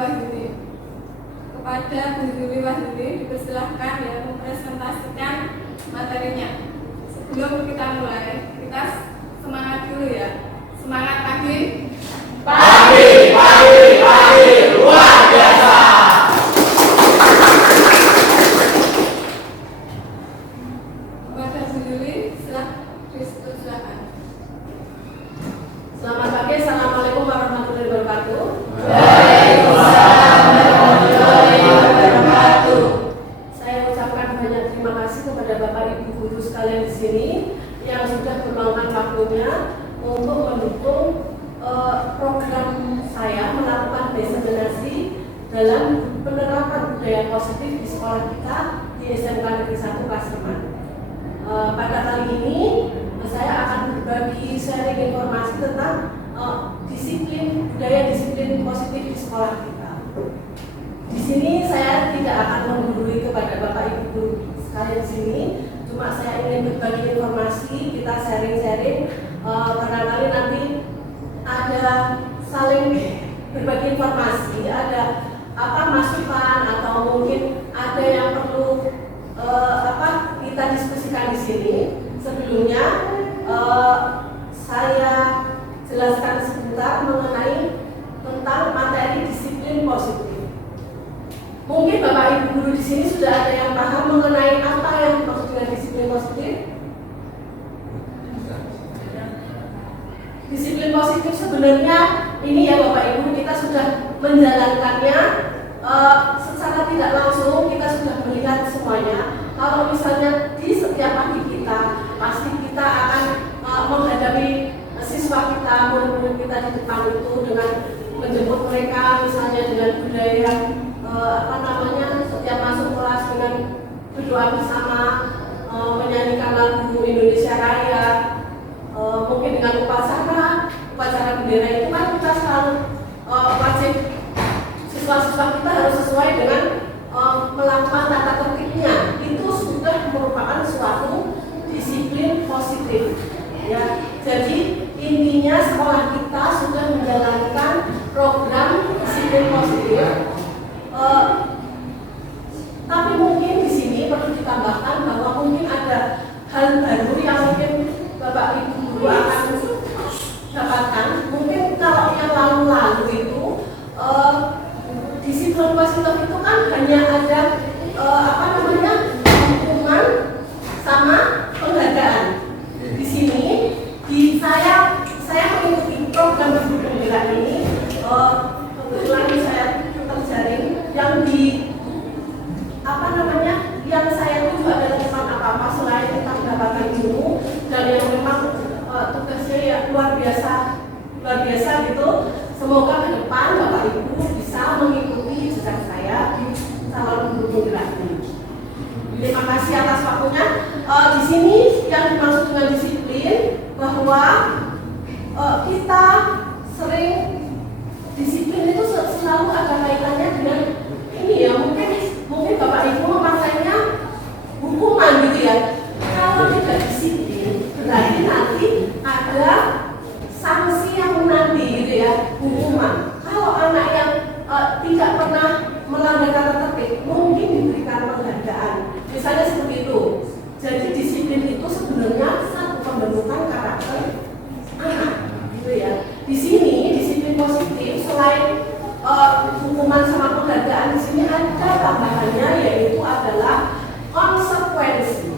Wahyudi. Kepada Bu Zuli Wahyudi dipersilahkan ya mempresentasikan materinya. Sebelum kita mulai, kita semangat dulu ya. Semangat pagi. Pagi, luar biasa. Kepada Bu Zuli, silakan. Selamat pagi, assalamualaikum warahmatullahi wabarakatuh. Waalaikumsalam warahmatullahi wabarakatuh. Saya ucapkan banyak terima kasih kepada Bapak Ibu guru sekalian di sini yang sudah meluangkan waktunya untuk mendukung program saya melakukan desalinasi dalam penerapan budaya positif di sekolah kita di SMK Negeri 1 Pasaman. Pada kali ini saya akan berbagi sharing informasi tentang budaya disiplin positif di sekolah kita. Di sini saya tidak akan menggurui kepada Bapak Ibu guru sekalian di sini, cuma saya ingin berbagi informasi, kita sharing-sharing, barangkali nanti ada saling berbagi informasi, ada masukan atau mungkin ada yang perlu kita diskusikan di sini. Sebelumnya saya jelaskan sebentar mengenai tentang materi disiplin positif. Mungkin Bapak Ibu guru di sini sudah ada yang paham mengenai apa yang dimaksud dengan disiplin positif. Disiplin positif sebenarnya ini ya Bapak Ibu, kita sudah menjalankannya secara tidak langsung, kita sudah melihat semuanya. Kalau misalnya di setiap pagi kita, pasti kita akan menghadapi siswa kita, murid-murid kita di depan itu dengan menjemput mereka, misalnya dengan budaya setiap masuk kelas dengan berdoa bersama, menyanyikan lagu Indonesia Raya, mungkin dengan upacara bendera itu kan kita selalu wajib siswa-siswa kita harus sesuai dengan melakukan tata tertibnya. Itu sudah merupakan suatu disiplin positif ya. Jadi intinya sekolah kita sudah menjalankan program disiplin positif. Tapi mungkin di sini perlu ditambahkan bahwa mungkin ada hal baru yang mungkin Bapak Ibu guru akan dapatkan. Mungkin kalau yang lalu-lalu itu disiplin positif itu kan hanya ada hukuman sama penghargaan. Di sini saya mengikuti program Mendukung Gerak ini. Kebetulan saya terjaring yang saya tuju adalah tentang apa selain tentang mendapatkan ilmu dan yang memang tugasnya ya luar biasa gitu. Semoga ke depan Bapak Ibu bisa mengikuti jejak saya di calon Mendukung Gerak ini. Terima kasih atas waktunya. Di sini yang dimaksud dengan disiplin bahwa kita sering disiplin itu selalu ada kaitannya dengan ini ya, mungkin Bapak Ibu memakainya hukuman gitu ya. Kalau tidak disiplin berarti nanti ada sanksi yang menanti gitu ya, hukuman. Kalau anak yang tidak pernah melanggar tata tertib mungkin diberikan penghargaan, misalnya seperti itu. Jadi disiplin itu sebenarnya satu pembentukan karakter anak gitu ya. Di sini disiplin positif selain hukuman sama penghargaan, di sini ada tambahannya, yaitu adalah konsekuensi.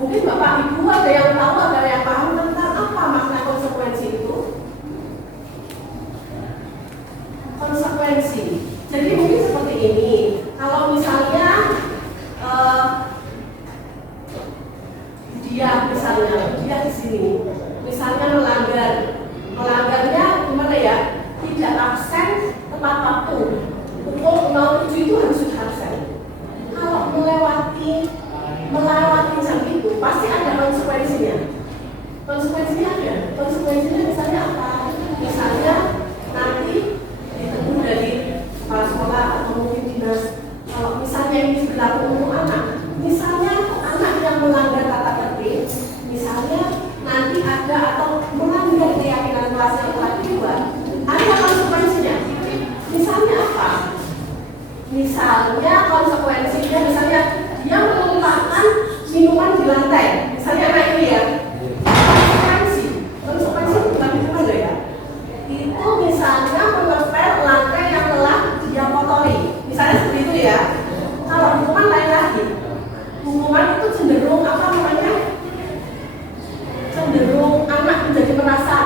Mungkin Bapak Ibu ada yang tahu, ada yang paham tentang apa makna konsekuensi itu? Konsekuensi. Jadi mungkin seperti ini. Kalau misalnya dia di sini, misalnya melanggarnya gimana ya? Tidak absen tepat waktu. Pukul 07 itu harus sudah absen. Kalau melewati jam itu pasti ada konsekuensinya. Konsekuensinya misalnya apa? Misalnya nanti ditegur dari kepala sekolah atau mungkin dinas. Kalau misalnya ini berlaku untuk anak, misalnya anak yang melanggar tata tertib, misalnya nanti ada atau melanggar keyakinan kelas yang telah dibuat, ada konsekuensinya. Misalnya apa? misalnya konsekuensinya, misalnya dia menumpahkan minuman di lantai, misalnya kayak ini ya. Konsekuensi bukan gimana ya? Itu misalnya mengepel lantai yang telah dia kotori, misalnya seperti itu ya. Kalau hukuman lain lagi, hukuman itu cenderung apa namanya? Cenderung anak menjadi merasa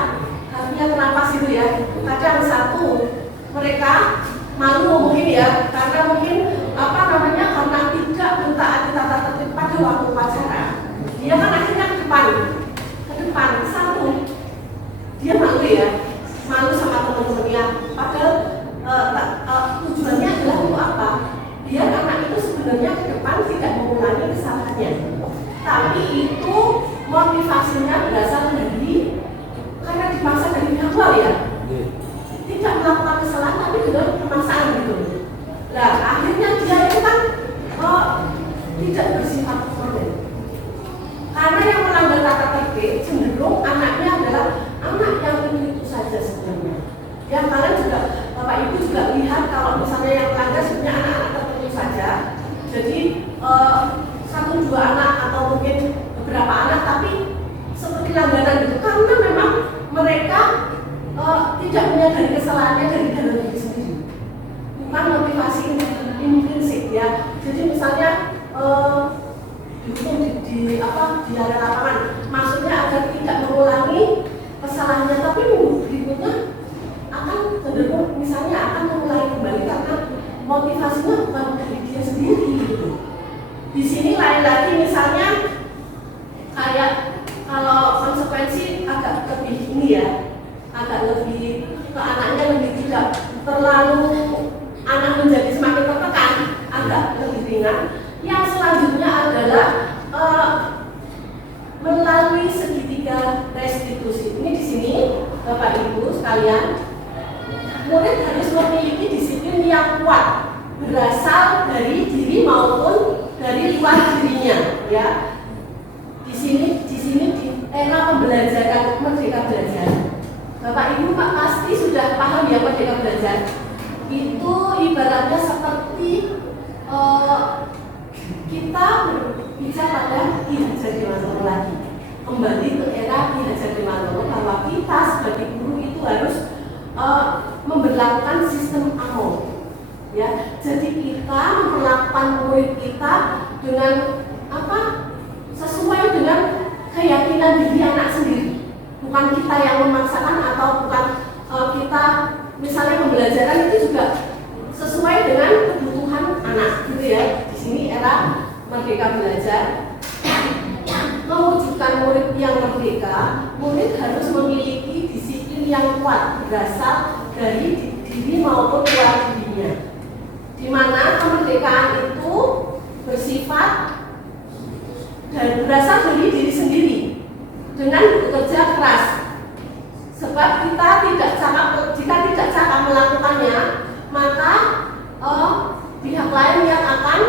artinya kenapa sih itu ya? Kadang satu mereka malu mungkin ya, karena mungkin apa namanya, karena tidak mentaati tata tertib pada waktu upacara. Dia kan akhirnya ke depan satu, dia malu ya, malu sama teman-temannya. Padahal tujuannya adalah untuk apa? Dia anak itu sebenarnya ke depan tidak mengulangi kesalahannya, tapi itu motivasinya berasal dari karena dipaksa dari awal ya, tidak melakukan kesalahan tapi dengan pemaksaan gitu. Nah akhirnya dia itu kan tidak bersifat permanen, karena yang melanggar tata tertib cenderung anaknya adalah anak yang itu saja sebenarnya. Ya kalian juga, Bapak Ibu juga lihat kalau misalnya yang melanggar sebenarnya anak-anak tertentu saja. Jadi satu dua anak atau mungkin beberapa anak, tapi seperti langganan gitu, karena memang mereka tidak menyadari kesalahannya dari dalam diri sendiri, bukan motivasi intrinsik ya. Jadi misalnya di area lapangan, maksudnya agar tidak mengulangi kesalahannya, tapi berikutnya akan cenderung misalnya akan mengulangi kembali karena motivasinya bukan dari dia sendiri gitu. Di sini lain lagi misalnya kayak kalau konsekuensi agak lebih ini ya, agak lebih ke anaknya lebih tidak terlalu anak menjadi semakin tertekan, agak lebih ringan. Yang selanjutnya adalah melalui segitiga restitusi. Ini di sini Bapak Ibu sekalian, murid harus memiliki disiplin yang kuat berasal dari diri maupun dari luar dirinya ya. Di sini di era pembelajaran Merdeka Belajar, Bapak Ibu pasti sudah paham ya, Merdeka Belajar itu ibaratnya seperti kita berbicara pada Ki Hajar Dewantara lagi, kembali ke era Ki Hajar Dewantara bahwa kita sebagai guru itu harus memberlakukan sistem AMO ya. Jadi kita memperlakukan murid kita dengan apa? Sesuai dengan keyakinan diri anak sendiri, bukan kita yang memaksakan atau bukan kita misalnya pembelajaran itu juga sesuai dengan kebutuhan anak gitu ya. Di sini era Merdeka Belajar mewujudkan murid yang merdeka, murid harus memiliki disiplin yang kuat berasal dari diri maupun luar dirinya, di mana kemerdekaan itu bersifat dan berasal dari diri sendiri dengan bekerja keras. Sebab kita jika tidak cakap melakukannya, maka pihak lain yang akan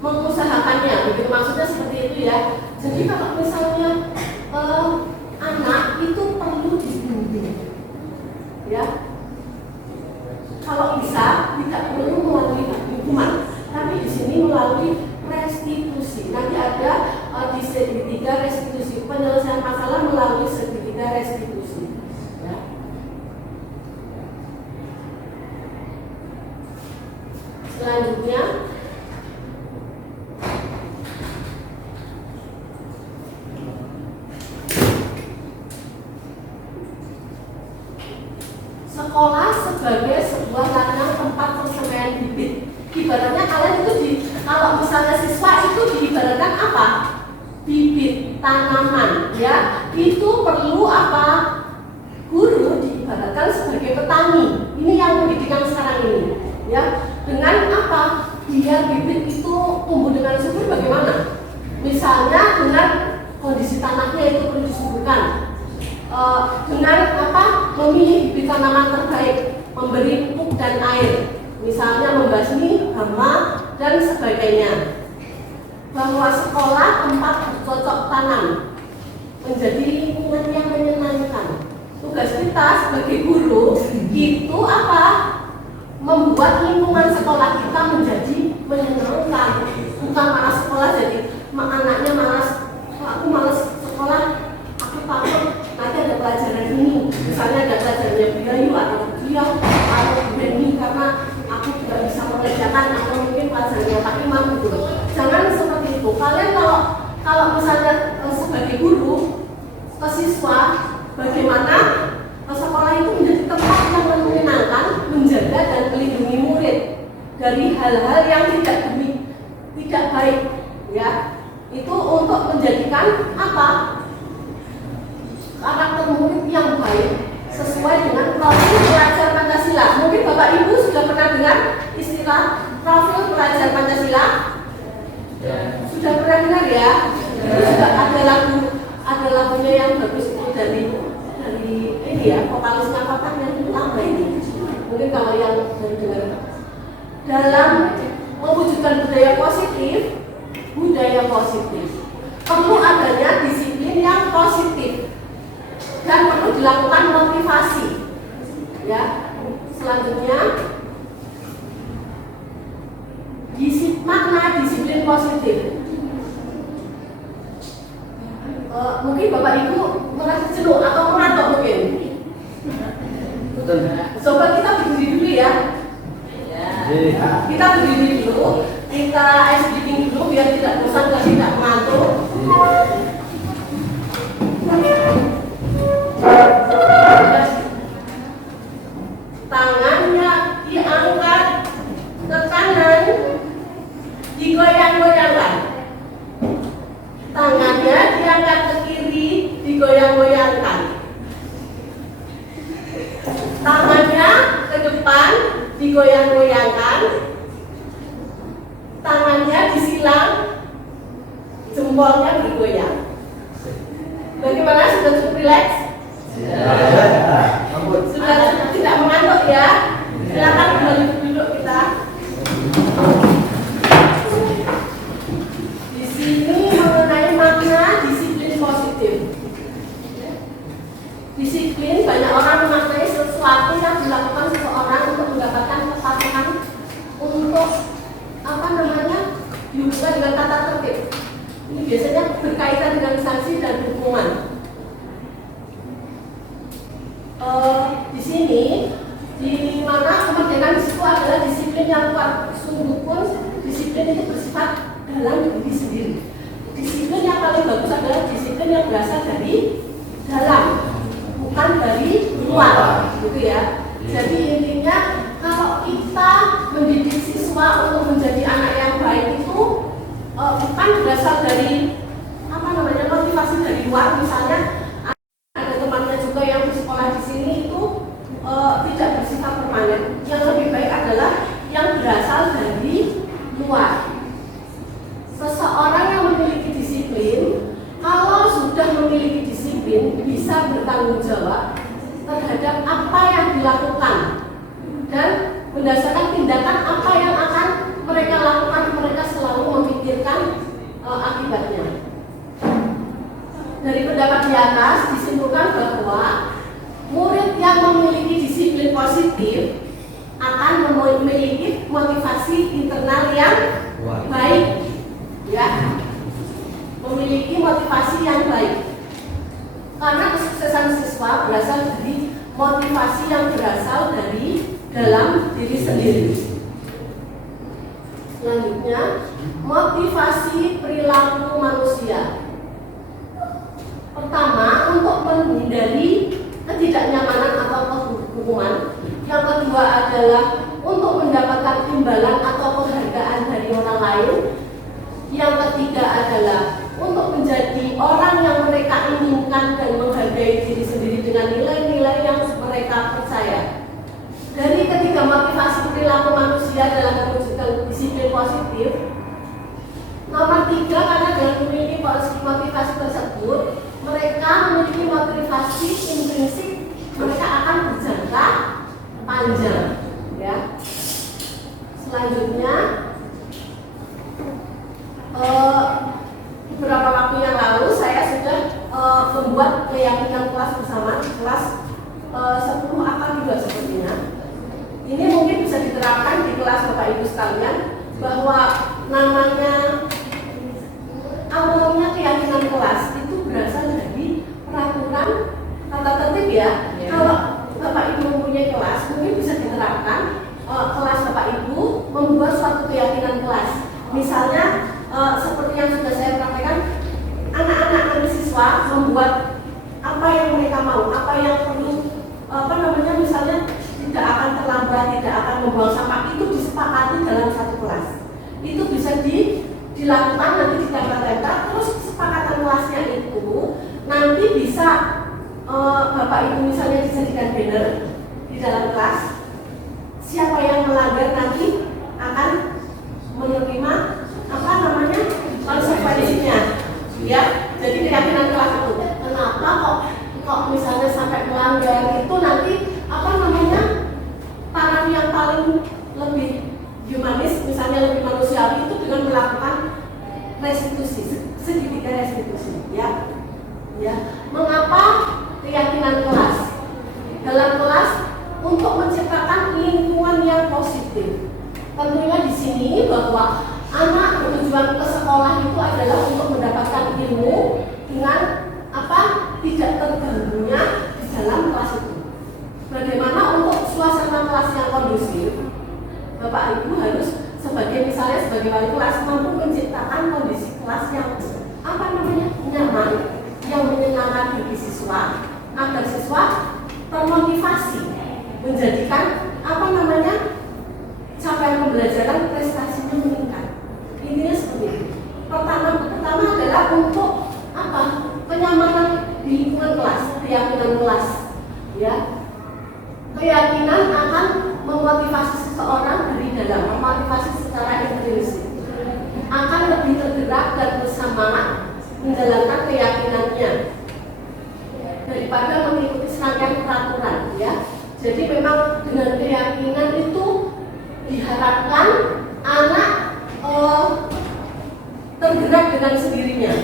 mengusahakannya. Begitu maksudnya seperti itu ya. Jadi kalau misalnya anak itu perlu dibimbing, ya. Kalau bisa tidak perlu melalui hukuman, tapi di sini melalui restitusi. Nanti ada di segitiga restitusi, penyelesaian masalah melalui segitiga restitusi. Ya. Selanjutnya, sekolah sebagai sebuah ladang tempat persemaian bibit. Ibaratnya kalian itu kalau misalnya siswa itu diibaratkan apa? Bibit tanaman, ya. Itu perlu apa? Guru diibaratkan sebagai petani. Ini yang pendidikan sekarang ini, ya. Dengan apa? Biar bibit itu tumbuh dengan subur bagaimana? Misalnya dengan kondisi tanahnya itu perlu disuburkan. Dengan apa? Memilih bibit tanaman terbaik, memberi pupuk dan air, misalnya membasmi hama dan sebagainya. Bahwa sekolah tempat bercocok tanam menjadi lingkungan yang menyenangkan. Tugas kita sebagai guru itu apa? membuat lingkungan sekolah kita menjadi menyenangkan, bukan malah sekolah jadi anaknya malas, aku malas sekolah, aku takut nanti ada pelajaran ini, misalnya ada pelajarannya Biayu atau Dia atau Beni karena aku tidak bisa mengerjakan atau mungkin pelajarannya Pak Imam gitu. Jangan seperti itu. Kalian kalau misalnya sebagai guru ke siswa, bagaimana sekolah itu menjadi tempat yang menyenangkan, menjaga dan melindungi murid dari hal-hal yang tidak baik, ya. Itu untuk menjadikan apa? Karakter murid yang baik sesuai dengan profil pelajar Pancasila. Mungkin Bapak Ibu sudah pernah dengar istilah profil pelajar Pancasila? Ya. Sudah pernah dengar ya? Itu juga ada lagunya yang bagus itu dari ini ya, vokalisnya Kapan yang lama ini. Mungkin kalau yang baru dengar. Dalam mewujudkan budaya positif perlu adanya disiplin yang positif dan perlu dilakukan motivasi. Ya, selanjutnya makna disiplin positif. Mungkin Bapak Ibu merasa jenuh atau mengantuk mungkin. Betul. Coba kita berdiri dulu ya. Kita berdiri dulu, kita ice breathing dulu biar tidak bosan dan tidak mengantuk. Tangannya diangkat ke kanan, digoyang-goyangkan. Tangannya diangkat ke kiri, digoyang-goyangkan. Tangannya ke depan, digoyang-goyangkan. Tangannya disilang, jempolnya bergoyang. Bagaimana? Sudah cukup rileks? Sudah tidak mengantuk ya? Silakan kembali duduk kita. Di sini mengenai makna disiplin positif. Disiplin banyak orang memaknai sesuatu yang dilakukan seseorang untuk mendapatkan kepatuhan untuk dihubungkan dengan tata tertib. Ini biasanya berkaitan dengan sanksi dan hukuman. Di sini, di mana kemerdekaan di situ adalah disiplin yang kuat. Sungguh pun disiplin itu bersifat dalam diri sendiri. Disiplin yang paling bagus adalah disiplin yang berasal dari dalam, bukan dari luar, gitu ya. Jadi intinya kalau kita mendidik siswa untuk menjadi anak yang baik itu bukan berasal dari motivasi dari luar. Misalnya ada temannya juga yang di sekolah di sini itu tidak bersifat permanen. Yang lebih baik adalah yang berasal dari luar. Seseorang yang memiliki disiplin, kalau sudah memiliki disiplin, bisa bertanggung jawab terhadap apa yang dilakukan dan berdasarkan tindakan apa yang akan mereka lakukan. Mereka selalu memikirkan akibatnya. Dari pendapat di atas disimpulkan bahwa murid yang memiliki disiplin positif akan memiliki motivasi internal yang baik, ya, memiliki motivasi yang baik. Karena kesuksesan siswa berasal dari motivasi yang berasal dari dalam diri sendiri. Selanjutnya, motivasi perilaku manusia. Pertama, untuk menghindari ketidaknyamanan atau kehukuman. Yang kedua adalah untuk mendapatkan imbalan atau penghargaan dari orang lain. Yang ketiga adalah untuk menjadi orang yang mereka inginkan dan menghargai diri sendiri dengan nilai-nilai yang mereka percaya. Dari ketiga motivasi perilaku manusia dalam mewujudkan disiplin positif, nomor 3, karena dengan memiliki motivasi tersebut, mereka memiliki motivasi intrinsik, mereka akan berjangka panjang, ya. Selanjutnya, beberapa waktu yang lalu saya sudah membuat keyakinan kelas bersama, kelas 10 akal juga sepertinya. Ini mungkin bisa diterapkan di kelas Bapak Ibu sekalian, bahwa namanya awalnya keyakinan kelas itu berasal dari peraturan tata tertib ya. Kalau Bapak Ibu mempunyai kelas, mungkin bisa diterapkan kelas Bapak Ibu membuat suatu keyakinan kelas. Misalnya seperti yang sudah saya praktekkan, anak-anak nanti siswa membuat apa yang mereka mau, apa yang perlu, misalnya tidak akan terlambat, tidak akan membuang sampah, itu disepakati dalam satu kelas. Itu bisa dilakukan nanti di tempel-tempel, terus kesepakatan kelasnya itu nanti bisa Bapak Ibu misalnya dijadikan banner di dalam kelas. Siapa yang melanggar nanti akan menerima konsekuensinya, ya. Jadi keyakinan kelas itu. Kenapa kok misalnya sampai melanggar itu nanti taraf yang paling lebih humanis, misalnya lebih manusiawi itu dengan melakukan restitusi, segitiga restitusi, ya. Mengapa keyakinan kelas? Dalam kelas untuk menciptakan lingkungan yang positif. Tentunya di sini bahwa anak bertujuan ke sekolah itu adalah untuk mendapatkan ilmu dengan tidak terganggunya di dalam kelas itu. Bagaimana untuk suasana kelas yang kondusif? Bapak Ibu harus sebagai wali kelas mampu menciptakan kondisi kelas yang nyaman, yang menyenangkan bagi siswa, agar siswa termotivasi menjadikan capaian pembelajaran prestasinya meningkat. Intinya seperti itu. Pertama adalah untuk kenyamanan di lingkungan kelas, keyakinan kelas, ya. Keyakinan akan memotivasi seseorang dari dalam, memotivasi secara intrinsik, akan lebih tergerak dan bersemangat menjalankan keyakinannya daripada mengikuti serangkaian peraturan, ya. Jadi memang dengan keyakinan itu diharapkan anak tergerak dengan sendirinya.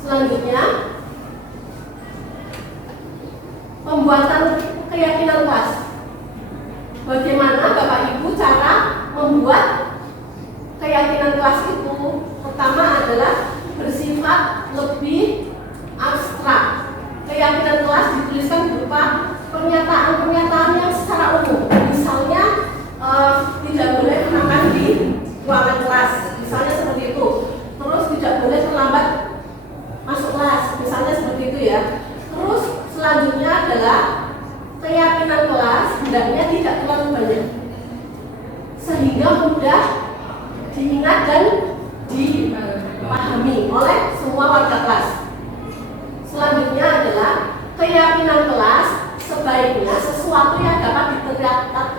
Selanjutnya, pembuatan keyakinan kelas. Bagaimana Bapak Ibu cara membuat keyakinan kelas itu? Pertama adalah bersifat lebih abstrak. Keyakinan kelas dituliskan berupa pernyataan-pernyataan yang secara umum. Misalnya tidak boleh makan di ruangan kelas, misalnya seperti itu. Terus tidak boleh terlambat masuk kelas, misalnya seperti itu ya. Terus selanjutnya adalah keyakinan kelas hendaknya tidak terlalu banyak, sehingga mudah diingat dan dipahami oleh semua warga kelas. Selanjutnya adalah keyakinan kelas sebaiknya sesuatu yang dapat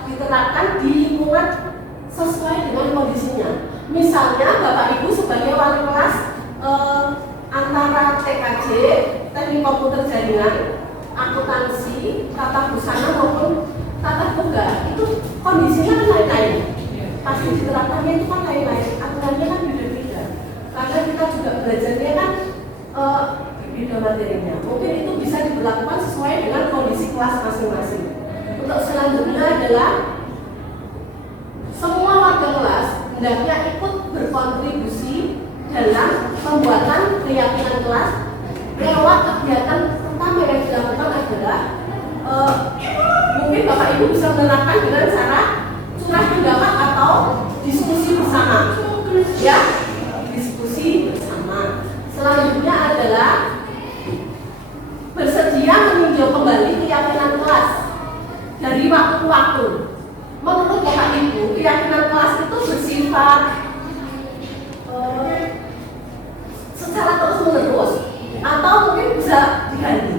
diterapkan di lingkungan sesuai dengan kondisinya. Misalnya Bapak Ibu sebagai wali kelas antara TKJ, teknik komputer jaringan, akuntansi, tata busana maupun tata boga, itu kondisinya kan lain-lain. Pasti diterapkannya itu kan lain-lain, aturannya kan beda-beda. Karena kita juga belajarnya kan berbeda materinya. Mungkin itu bisa diberlakukan sesuai dengan kondisi kelas masing-masing. Untuk selanjutnya adalah semua warga kelas hendaknya ikut berkontribusi dalam pembuatan keyakinan kelas lewat kegiatan pertama yang dilakukan adalah mungkin Bapak Ibu bisa menerapkan dengan cara curah pendapat atau diskusi bersama, ya, diskusi bersama. Selanjutnya adalah bersedia meninjau kembali keyakinan kelas dari waktu ke waktu. Menurut Bapak Ibu, keyakinan kelas itu bersifat secara terus-menerus atau mungkin bisa diganti.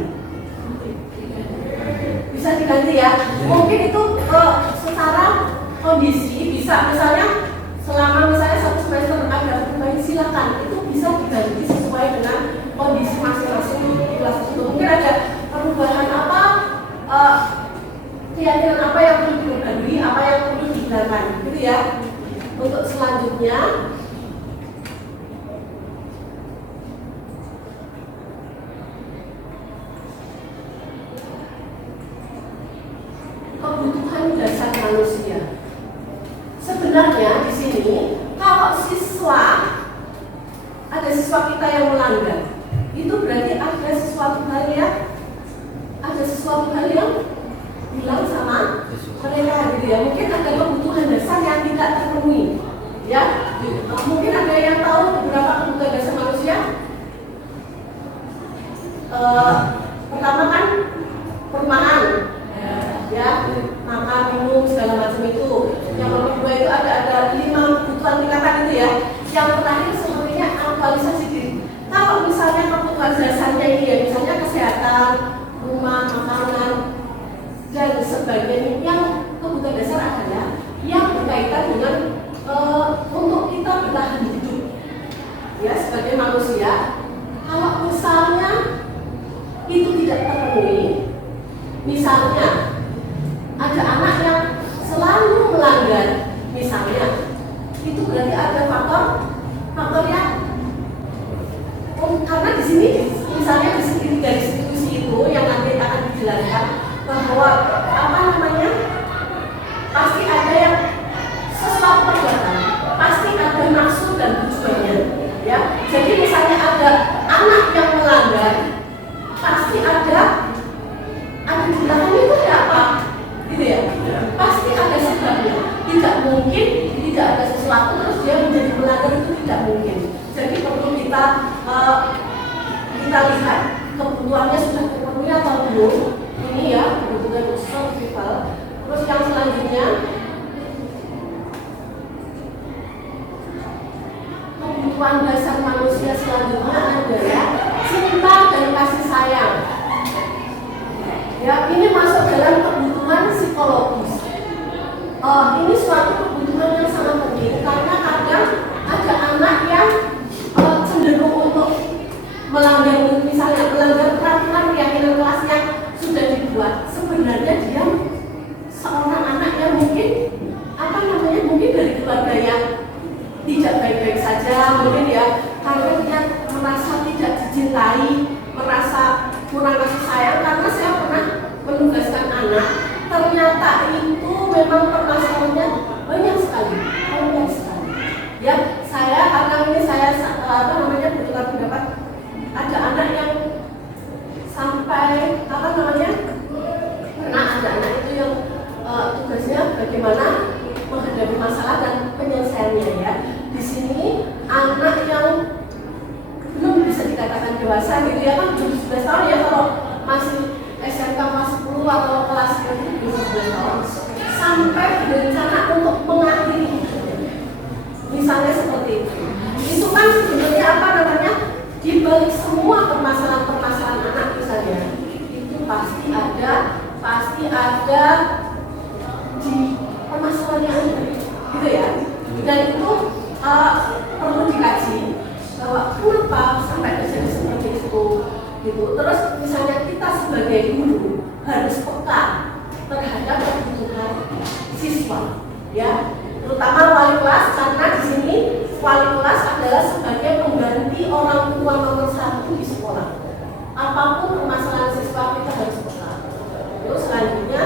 Bisa diganti ya. Mungkin itu secara kondisi bisa, misalnya selama satu semester ada perubahan, silakan itu bisa diganti sesuai dengan kondisi masing-masing kelas itu. Mungkin ada perubahan keyakinan apa yang perlu diperbarui, apa yang perlu dihilangkan, gitu ya. Untuk selanjutnya sebenarnya di sini kalau ada siswa kita yang melanggar, itu berarti ada sesuatu hal yang hilang sama mereka gitu ya. Mungkin ada kebutuhan dasar yang tidak terpenuhi, ya. Mungkin ada yang tahu beberapa kebutuhan dasar manusia. Pertama kan perumahan, ya, makan, minum, segala macam itu. Yang nomor 2 itu ada 5 kebutuhan tingkatan itu ya. Yang terakhir sebenarnya aktualisasi diri. Kalau misalnya kebutuhan dasarnya ini ya, misalnya kesehatan, rumah, makanan, dan sebagainya, yang kebutuhan dasar adalah yang berkaitan dengan untuk kita bertahan hidup, ya, sebagai manusia. Kalau misalnya itu tidak terpenuhi, misalnya ada anak yang selalu melanggar, misalnya, itu berarti ada faktor yang karena di sini misalnya di sini dari institusi itu yang nanti akan dijelaskan bahwa pasti ada yang sesuatu perbuatan, pasti ada maksud dan tujuannya, ya. Jadi misalnya ada anak yang melanggar, pasti ada di belakangnya itu ada apa, gitu ya. Pasti ada sebabnya. Tidak mungkin tidak ada sesuatu terus dia menjadi melanggar, itu tidak mungkin. Jadi perlu kita lihat kebutuhannya sudah terpenuhi atau belum. Ini ya kebutuhan sosial. Terus yang selanjutnya, kebutuhan dasar manusia selanjutnya adalah cinta dan kasih sayang. Ya, ini masuk dalam kebutuhan psikologis. Ini suatu kebutuhan yang sangat penting karena kadang ada anak yang cenderung untuk melanggar, misalnya melanggar peraturan keyakinan kelas yang sudah dibuat. Sebenarnya dia seorang anak yang mungkin mungkin dari keluarga yang tidak baik-baik saja, mungkin ya, karena dia merasa tidak dicintai, merasa kurang kasih sayang. Karena saya pernah menugaskan anak, ternyata itu memang permasalahannya banyak sekali. Ya, karena ini saya bertukar pendapat. Ada anak yang sampai karena ada anak itu yang tugasnya bagaimana menghadapi masalah dan penyelesaiannya, ya. Di sini anak yang belum bisa dikatakan dewasa gitu ya, kan belum 11 tahun ya, kalau masih SMK kelas 10 atau kelas 11 tahun, sampai berencana untuk mengakhiri, misalnya seperti itu. Itu kan sebenarnya di balik semua permasalahan anak misalnya, itu pasti ada di permasalahan yang ada, gitu ya. Dan itu perlu dikaji bahwa kenapa sampai terjadi seperti itu, gitu. Terus misalnya kita sebagai guru harus peka terhadap kebutuhan siswa, ya, terutama wali kelas, karena di sini wali kelas adalah sebagai pengganti orang tua nomor 1 di sekolah. Apapun permasalahan siswa kita harus peka. Terus selanjutnya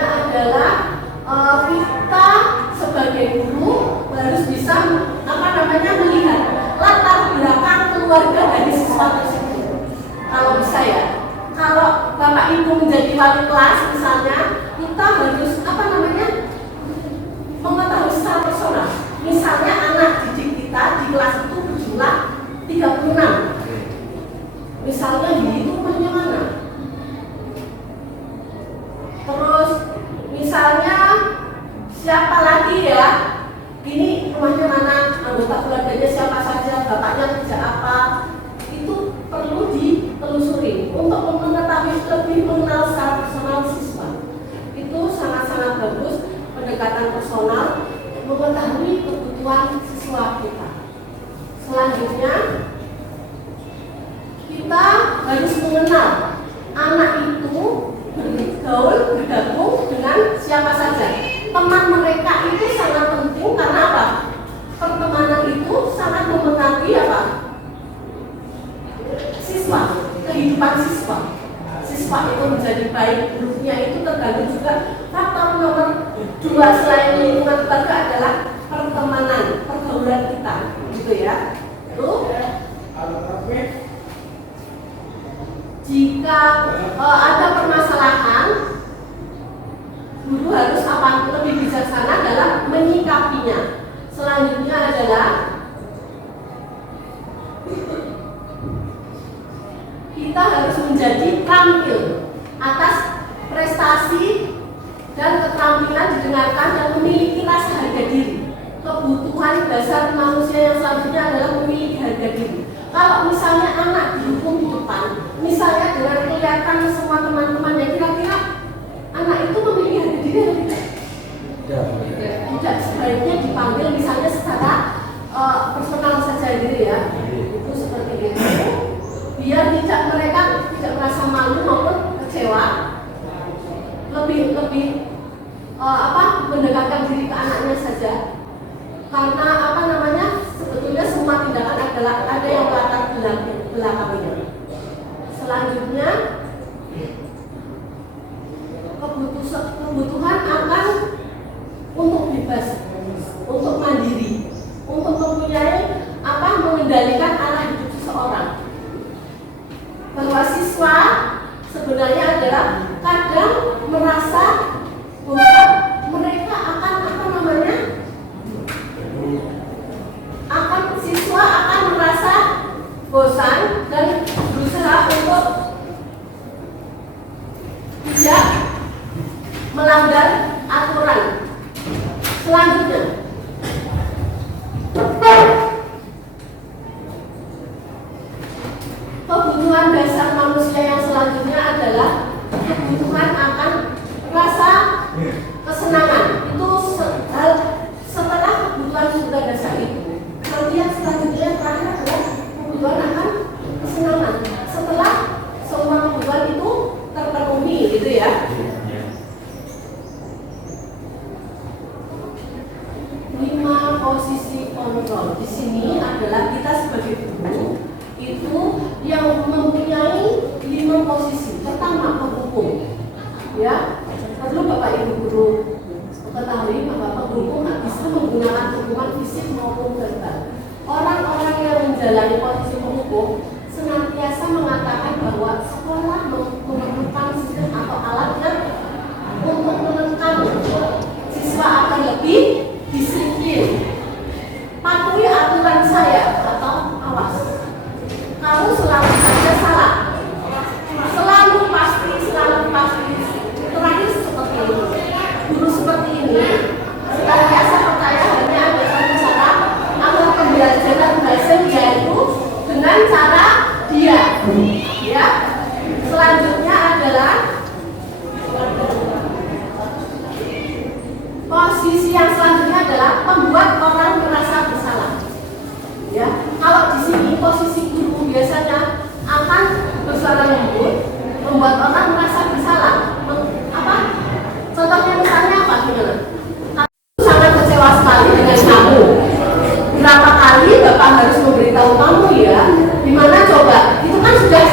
adalah kita sebagai guru harus bisa melihat latar belakang keluarga dari siswa tersebut. Kalau bisa ya, kalau bapak ibu menjadi wali kelas misalnya, kita harus mengetahui secara personal. Misalnya anak didik kita di kelas itu berjumlah 36. Misalnya itu rumahnya mana? Terus misalnya siapa lagi ya? Ini rumahnya mana? Anggota keluarganya siapa saja? Bapaknya kerja apa? Itu perlu ditelusuri untuk mengetahui lebih mengenal secara personal siswa. Itu sangat-sangat bagus pendekatan personal untuk mengetahui kebutuhan siswa kita. Selanjutnya kita harus mengenal anak itu bergabung dengan siapa saja. Teman mereka itu sangat penting karena apa? Pertemanan itu sangat mempengaruhi apa? Siswa, kehidupan siswa. Siswa itu menjadi baik buruknya itu tergantung lalu juga faktor nomor 2 selain lingkungan keluarga adalah pertemanan, pergaulan kita, gitu ya. Lalu jika ada permasalahan, guru harus apa? Lebih bijaksana dalam menyikapinya. Selanjutnya adalah kita harus menjadi terampil atas prestasi dan keterampilan didengarkan dan memiliki rasa harga diri. Kebutuhan dasar manusia yang selanjutnya adalah memiliki harga diri. Kalau misalnya anak dihukum di depan, misalnya dengan kelihatan semua teman-temannya, kira-kira anak itu memiliki harga diri atau tidak? Tidak, sebaiknya dipanggil misalnya secara personal saja gitu ya. Itu seperti itu. Biar mereka tidak merasa malu maupun kecewa. Lebih mendekatkan diri ke anaknya saja. Karena sebetulnya semua tindakan adalah ada yang melatar belakangnya. Selanjutnya kebutuhan akan untuk bebas, untuk mandiri, untuk mempunyai mengendalikan arah hidup seseorang. Bahwa siswa sebenarnya adalah kadang merasa bahwa mereka siswa akan merasa bosan dan berusaha untuk tidak melanggar aturan. Selanjutnya, kebutuhan dasar manusia yang selanjutnya adalah kebutuhan akan rasa kesenangan. Itu setelah kebutuhan sudah dasar itu, nanti yang selanjutnya yang terakhir adalah kebutuhan akan kesenangan. Setelah semua kebutuhan itu terpenuhi, gitu ya. 5 posisi kontrol. Di sini adalah kita sebagai guru itu yang mempunyai 5 posisi. Pertama, penghukum. Ya, perlu Bapak Ibu guru ketahui bahwa penghukum bisa menggunakan hukuman fisik maupun verbal. Orang-orang yang menjalani posisi penghukum senantiasa mengatakan bahwa sekolah memerlukan sistem atau alat yang untuk menekan siswa akan lebih disiplin. Patuhi aturan saya atau awas. Kamu selalu saja salah. Selalu pasti. Terakhir seperti ini. Guru seperti ini senantiasa percaya hanya ada satu cara agar pembelajaran berhasil, yaitu dengan cara dia. Ya. Selanjutnya adalah posisi yang selanjutnya adalah membuat orang merasa bersalah. Ya, kalau di sini posisi guru biasanya akan bersuara lembut, membuat orang merasa bersalah. Contohnya misalnya apa? Gimana? Kamu sangat kecewa sekali dengan kamu. Berapa kali Bapak harus memberitahu kamu ya? Dimana coba? Itu kan sudah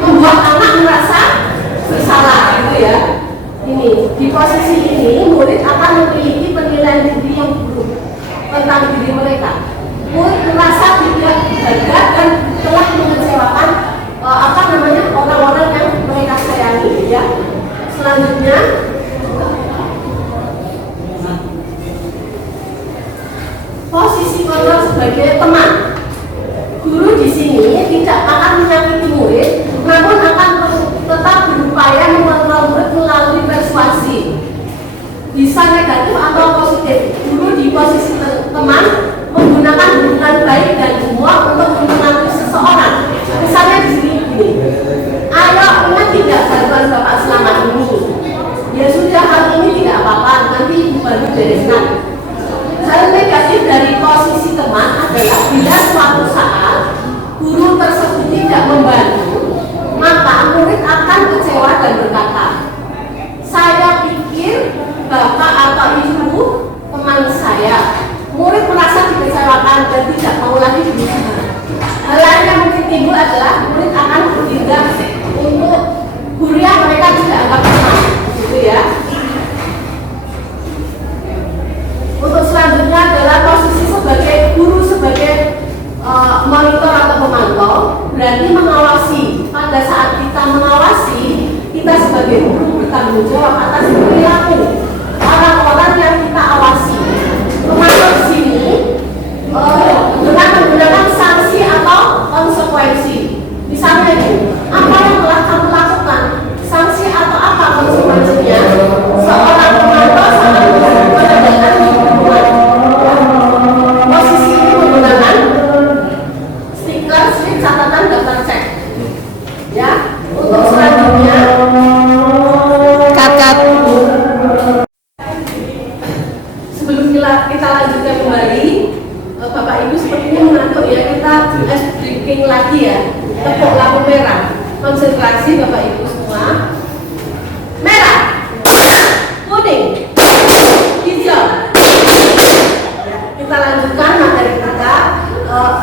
membuat anak merasa bersalah, gitu ya. Ini di posisi ini murid akan memiliki penilaian diri yang buruk tentang diri mereka. Murid merasa tidak berharga dan telah mengecewakan orang-orang yang mereka sayangi, ya. Selanjutnya posisi kontrol sebagai teman. Guru di sini tidak akan menyakiti murid, namun akan tetap berupaya mengontrol murid melalui persuasi. Bisa negatif atau positif. Guru di posisi teman menggunakan hubungan baik dan humor untuk mempengaruhi seseorang. Misalnya di sini gini, ayo ingat tidak bantuan Bapak selama ini. Ya sudah, hal ini tidak apa-apa, nanti Ibu baru bereskan. Hal negatif dari posisi teman adalah bila suatu saat guru tersebut tidak membantu, maka murid akan kecewa dan berkata, saya pikir Bapak atau Ibu teman saya. Murid merasa dikecewakan dan tidak mau lagi berusaha. Hal lain yang mungkin timbul adalah murid akan bertindak untuk guru yang mereka tidak anggap teman, gitu ya. bertanggung jawab atas perilaku orang-orang yang kita awasi. Termasuk di sini dengan menggunakan sanksi atau konsekuensi. Misalnya ini, apa yang telah kamu lakukan? Sanksi atau apa konsekuensinya? Seorang pemantau sangat menandakan hubungan. Posisi ini menggunakan stiker slip catatan daftar cek. Ya, untuk selanjutnya Cut. sebelum kita lanjutkan kembali, Bapak Ibu sepertinya mengantuk ya, kita briefing lagi ya. Tepuk lampu merah, konsentrasi Bapak Ibu semua. Merah, kuning, hijau. Kita lanjutkan materi kita.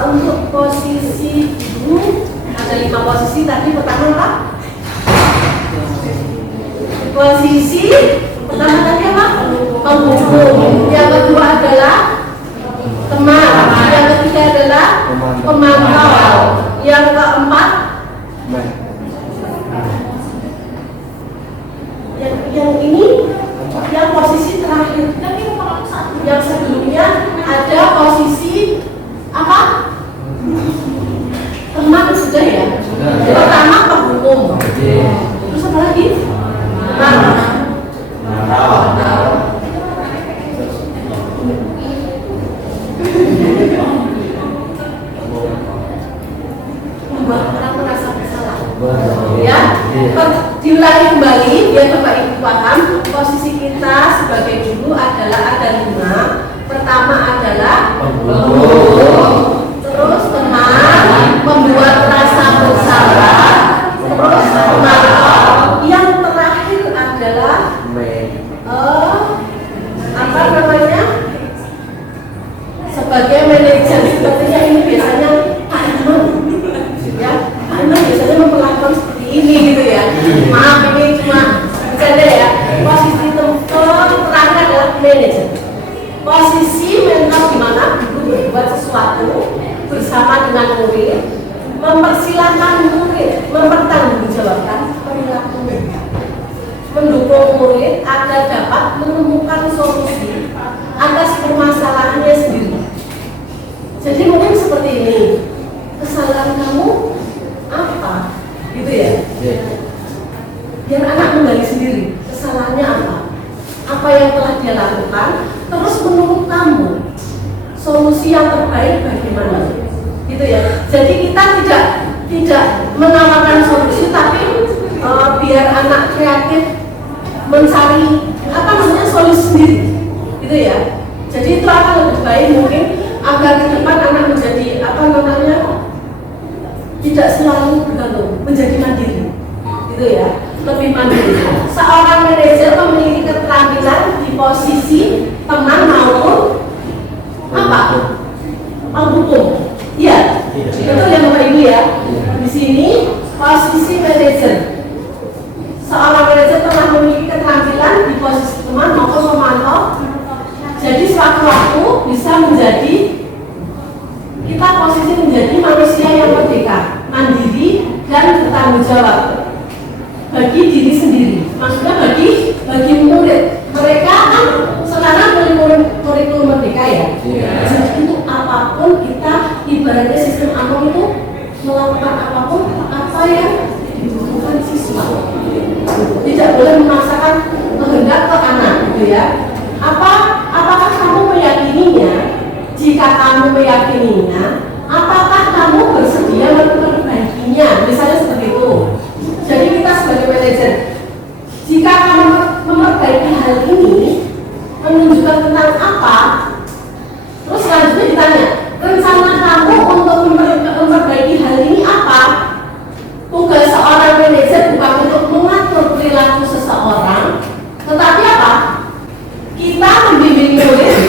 Untuk posisi dulu ada 5 posisi tadi. Pertama apa? Posisi pertama tadi apa? Penghubung. Yang kedua adalah teman. Yang ketiga adalah pemantau. Yang keempat yang ini yang posisi terakhir. Yang sebelumnya ada posisi apa? Teman sudah ya. Pertama penghubung. Terus apa lagi? Membuat orang merasa bersalah. Ya, diulangi kembali biar Bapak Ibu paham. Posisi kita sebagai guru adalah ada 5. Pertama adalah penghubung, terus teman, membuat rasa bersalah, terus pemantau. Yang terakhir adalah apa namanya? Sebagai manajer. Sepertinya ini biasanya Pak Iman, ya, Pak Iman biasanya memperlakukan seperti ini gitu ya. Maaf, ini cuma bercanda ya. Posisi terakhir adalah manajer. Posisi mentor di mana guru berbuat sesuatu bersama dengan murid, mempersilahkan murid mempertanggungjawabkan perilaku murid, mendukung murid agar dapat menemukan solusi atas permasalahannya sendiri. Jadi mungkin seperti ini, kesalahan kamu apa, gitu ya? Biar anak menggali sendiri kesalahannya apa yang telah dia lakukan, terus menurut kamu solusi yang terbaik bagaimana, gitu ya. Jadi kita tidak menawarkan solusi, tapi biar anak kreatif mencari apa namanya solusi sendiri, gitu ya. Jadi itu akan lebih baik mungkin agar ke depan anak menjadi apa namanya tidak selalu bergantung, menjadi mandiri, gitu ya, lebih mandiri. Seorang manajer memiliki keterampilan di posisi teman maupun apa? Penghubung. Iya, betul ya Bapak Ibu ya. Di sini posisi manajer. Seorang manajer telah memiliki keterampilan di posisi teman maupun pemantau. Jadi sewaktu-waktu bisa menjadi kita posisi menjadi manusia yang merdeka, mandiri dan bertanggung jawab bagi diri sendiri. Maksudnya bagi murid. Mereka kan sekarang kurikulum merdeka ya. Jadi itu apapun kita ibaratnya sistem Among itu melakukan apapun apa yang dibutuhkan siswa. Tidak boleh memaksakan kehendak ke anak, gitu ya. Apakah kamu meyakininya? Jika kamu meyakininya, apakah kamu bersedia memperbaikinya? Misalnya seperti itu. Jadi kita sebagai manajer, jika kamu memperbaiki hal ini, menunjukkan tentang apa? Terus selanjutnya ditanya, rencana kamu untuk memperbaiki hal ini apa? Tugas seorang manajer bukan untuk mengatur perilaku seseorang, tetapi apa? Kita membimbing murid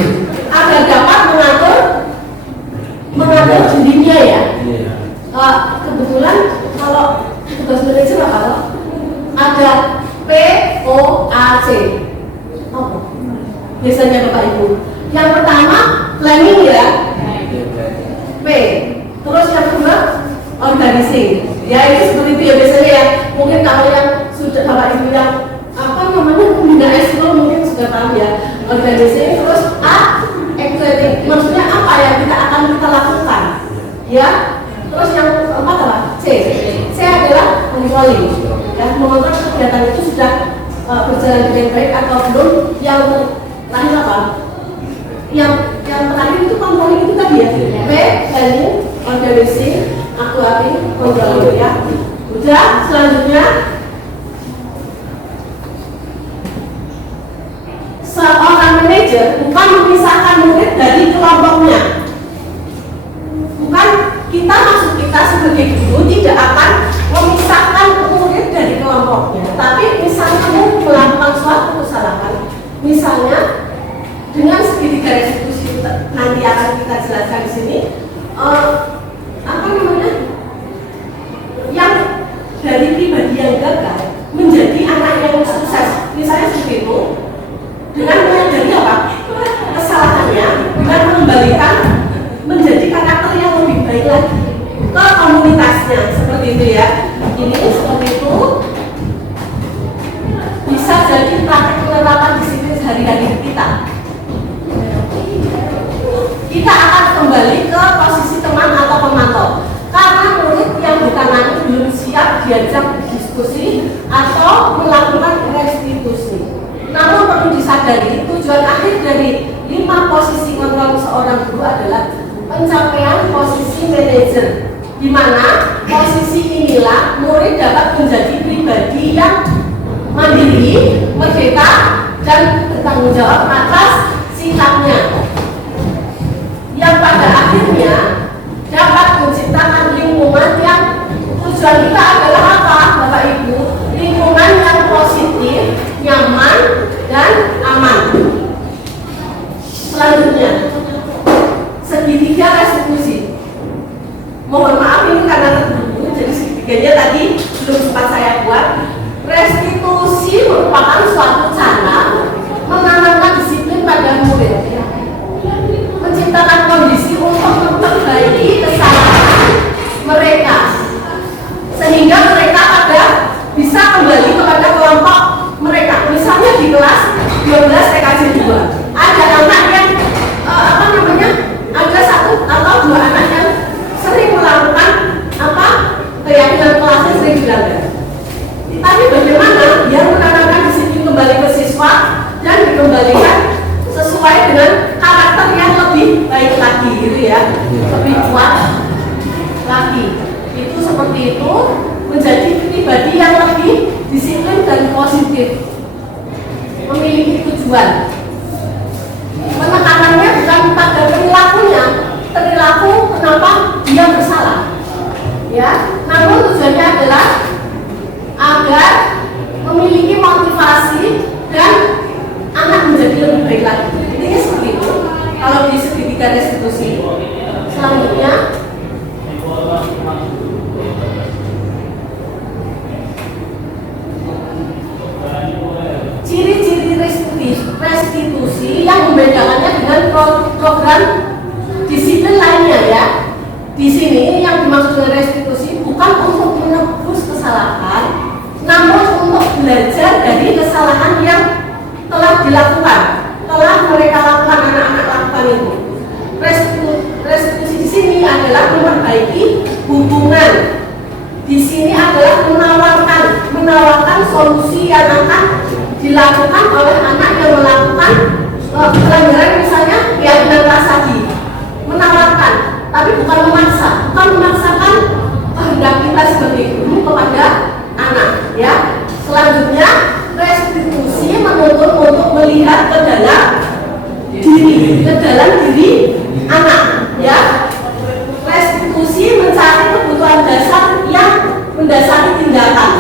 agar dapat mengatur dirinya ya. Kebetulan kalau tugas manajer apa? Ada POAC. Oh, biasanya Bapak Ibu. Yang pertama planning ya. P. Terus yang kedua organizing. Ya itu seperti itu ya biasanya ya. Mungkin kalau yang sudah Bapak Ibu yang apa sudah paham ya. Organizing, terus A, activating. Maksudnya apa yang akan kita lakukan? Ya. Terus yang keempat apa? C. C adalah controlling. Ya, mengontrol kegiatan itu sudah berjalan dengan baik atau belum. Yang terakhir apa? Yang terakhir itu controlling itu tadi ya. B, planning, organizing, actuating, controlling ya. Udah, selanjutnya seorang manajer bukan memisahkan murid dari kelompoknya. Bukan kita sebagai guru tidak akan memisahkan murid dari kelompoknya. Tapi misalnya kamu melakukan suatu kesalahan, misalnya dengan segitiga restitusi nanti akan kita jelaskan di sini. Apa namanya? Yang dari pribadi yang gagal menjadi anak yang sukses, misalnya seperti itu. Dengan menyadari apa? Kesalahannya, dengan mengembalikan menjadi karakter yang lebih baik lagi ke komunitasnya, seperti itu ya. Ini seperti itu bisa jadi praktek penerapan disiplin sehari-hari kita. Kita akan kembali ke posisi teman atau pemantau karena murid yang ditangani belum siap diajak diskusi atau melakukan restitusi. Namun perlu disadari, tujuan akhir dari 5 posisi kontrol seorang guru adalah pencapaian posisi manajer, di mana posisi inilah murid dapat menjadi pribadi yang mandiri, merdeka, dan bertanggung jawab atas sikapnya, yang pada akhirnya dapat menciptakan lingkungan yang tujuan kita adalah apa, Bapak Ibu? Lingkungan yang positif, nyaman, dan aman. Selanjutnya, segitiga restitusi. Mohon maaf ini karena terburu, jadi segitiganya tadi belum sempat saya buat. Restitusi merupakan suatu cara menanamkan disiplin pada murid, menciptakan kondisi untuk memperbaiki kesalahan mereka, sehingga mereka bisa kembali kepada kelompok mereka. Misalnya di kelas 12 TKJ 2 ada anak yang ada 1 atau 2 anak yang sering melakukan keyakinan kelasnya sering dilanggar. Tapi bagaimana dia menanamkan disiplin kembali ke siswa dan dikembalikan sesuai dengan karakter yang lebih baik lagi gitu ya, lebih kuat lagi. Itu seperti itu, menjadi pribadi yang lebih disiplin dan positif, memiliki tujuan. Penekanannya bukan pada perilaku kenapa dia bersalah, ya. Namun tujuannya adalah agar memiliki motivasi dan anak menjadi lebih baik lagi. Intinya seperti itu. Kalau di segitiga restitusi, selanjutnya ciri-ciri restitusi yang membedakannya dengan program disiplin lainnya ya. Di sini yang dimaksud dengan restitusi bukan untuk menebus kesalahan, namun untuk belajar dari kesalahan yang telah dilakukan, telah mereka lakukan, anak-anak lakukan itu. Restitusi di sini adalah memperbaiki hubungan. Di sini adalah menawarkan solusi yang akan dilakukan oleh anak yang melakukan pelanggaran, misalnya keyakinan kelas tadi. Menawarkan, tapi bukan memaksakan kehendak kita sebagai guru kepada anak, ya. Selanjutnya, restitusi menuntut untuk melihat ke dalam diri anak, ya. Restitusi mencari kebutuhan dasar yang mendasari tindakan.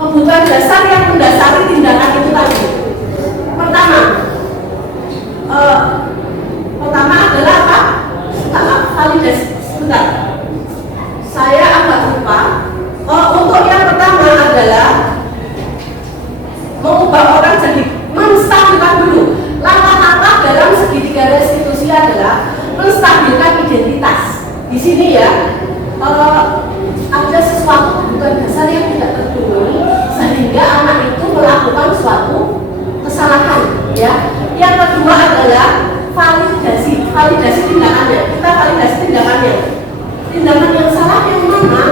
Kebutuhan dasar yang mendasari tindakan itu tadi. Pertama adalah apa? Validasi. Sebentar, saya agak lupa. Untuk yang pertama adalah mengubah orang jadi menstabilkan dulu. Langkah-langkah dalam segitiga restitusi adalah menstabilkan identitas. Di sini ya, ada sesuatu kebutuhan dasar yang tidak terpenuhi sehingga anak itu melakukan suatu kesalahan, ya. Yang kedua adalah validasi tindakannya. Kita validasi tindakannya. Tindakan yang salah yang mana?